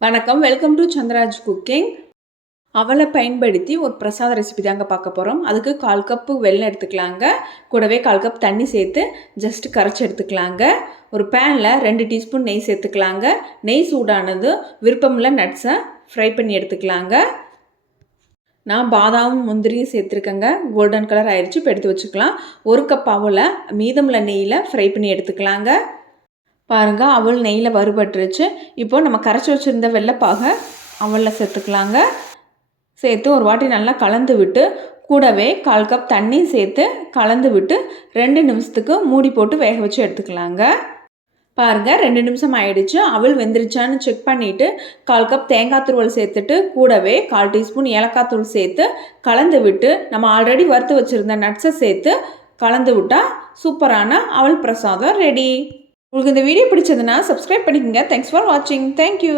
வணக்கம், welcome to Chandraj cooking. அவலை பயன்படுத்தி ஒரு பிரசாத ரெசிபி தாங்க பார்க்க போகிறோம். அதுக்கு 1/4 கப்பு வெல்லம் எடுத்துக்கலாங்க. கூடவே 1/4 கப் தண்ணி சேர்த்து ஜஸ்ட் கரைச்சி எடுத்துக்கலாங்க. ஒரு பேனில் 2 டீஸ்பூன் நெய் சேர்த்துக்கலாங்க. நெய் சூடானது விருப்பமுள்ள நட்ஸை ஃப்ரை பண்ணி எடுத்துக்கலாங்க. நான் பாதாமும் முந்திரியும் சேர்த்துருக்கேங்க. கோல்டன் கலர் ஆயிடுச்சு. இப்போ எடுத்து வச்சுக்கலாம். 1 கப் அவலை மீதமுள்ள நெய்யில் ஃப்ரை பண்ணி எடுத்துக்கலாங்க. பாருங்கள், அவல் நெய்யில் வறுபட்டுருச்சு. இப்போது நம்ம கரைச்சி வச்சுருந்த வெள்ளைப்பாகை அவலில் சேர்த்துக்கலாங்க. சேர்த்து ஒரு வாட்டி நல்லா கலந்து விட்டு கூடவே 1/4 கப் தண்ணி சேர்த்து கலந்து விட்டு 2 நிமிஷத்துக்கு மூடி போட்டு வேக வச்சு எடுத்துக்கலாங்க. பாருங்கள், 2 நிமிஷம் ஆயிடுச்சு. அவல் வெந்துருச்சான்னு செக் பண்ணிவிட்டு 1/4 கப் தேங்காய் துருவல் சேர்த்துட்டு கூடவே 1/4 டீஸ்பூன் ஏலக்காய் தூள் சேர்த்து கலந்து விட்டு நம்ம ஆல்ரெடி வறுத்து வச்சுருந்த நட்ஸை சேர்த்து கலந்து விட்டால் சூப்பரான அவல் பிரசாதம் ரெடி. உங்களுக்கு இந்த வீடியோ பிடிச்சதுன்னா சப்ஸ்கிரைப் பண்ணிக்கோங்க. தேங்க்ஸ் ஃபார் வாட்சிங். தேங்க்யூ.